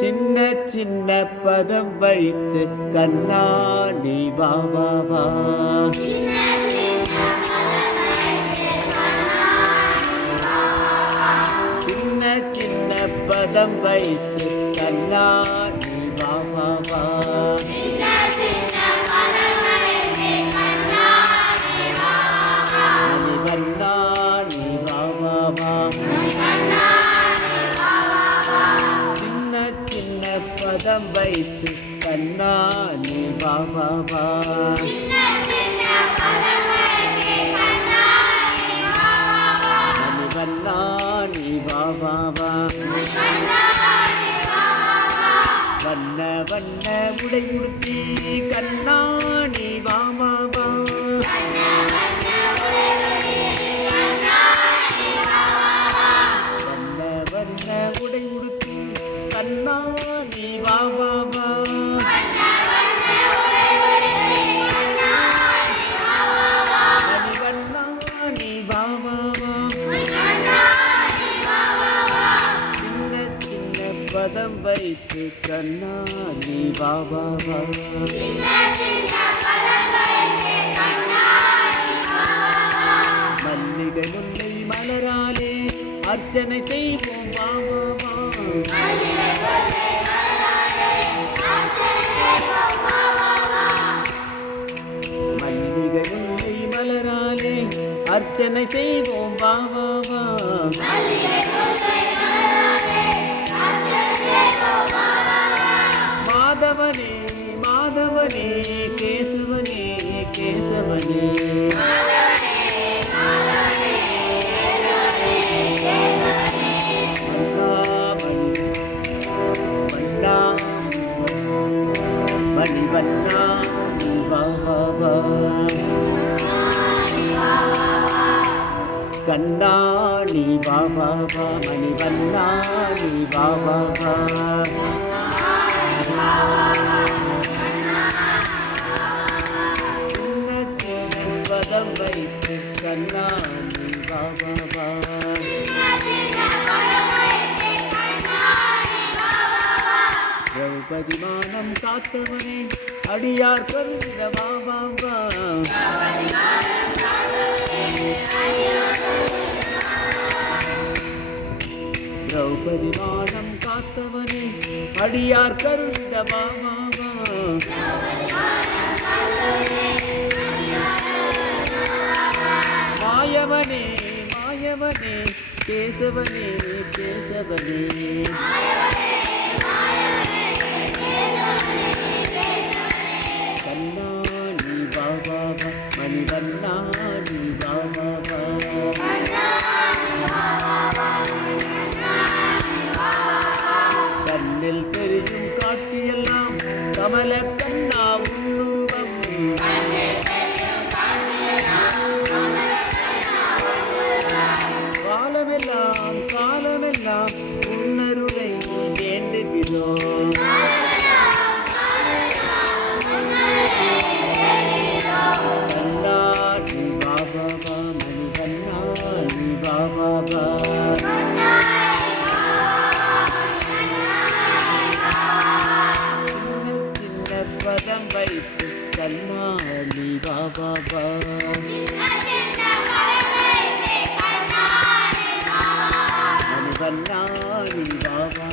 சின்ன சின்ன பதம் வைத்து கண்ணாடி வா வா வா. சின்ன சின்ன பதம் வைத்து கண்ணா கரம் வைத்து கண்ணா நீ கண்ணானி வா. வண்ண வண்ண உடை உடுத்தி கண்ணா பதம் வைத்து கண்ணாடி பாபா. மல்லிகை முல்லை மலராலே அர்ச்சனை செய்வோம் வா மல்லிகை முல்லை மலராலே அர்ச்சனை செய்வோம் வா கண்ணா பாபா மணி வண்ணா பாபா வா பதம் வைத்து திரௌபதி மானம் காத்தவனே அடியார் கருத வா. அடியார் கருத வா மாயவனே மாயவனே கேசவனே கேசவனே. கமல கண்ணா பதம் வைத்து கண்ணா நீ வா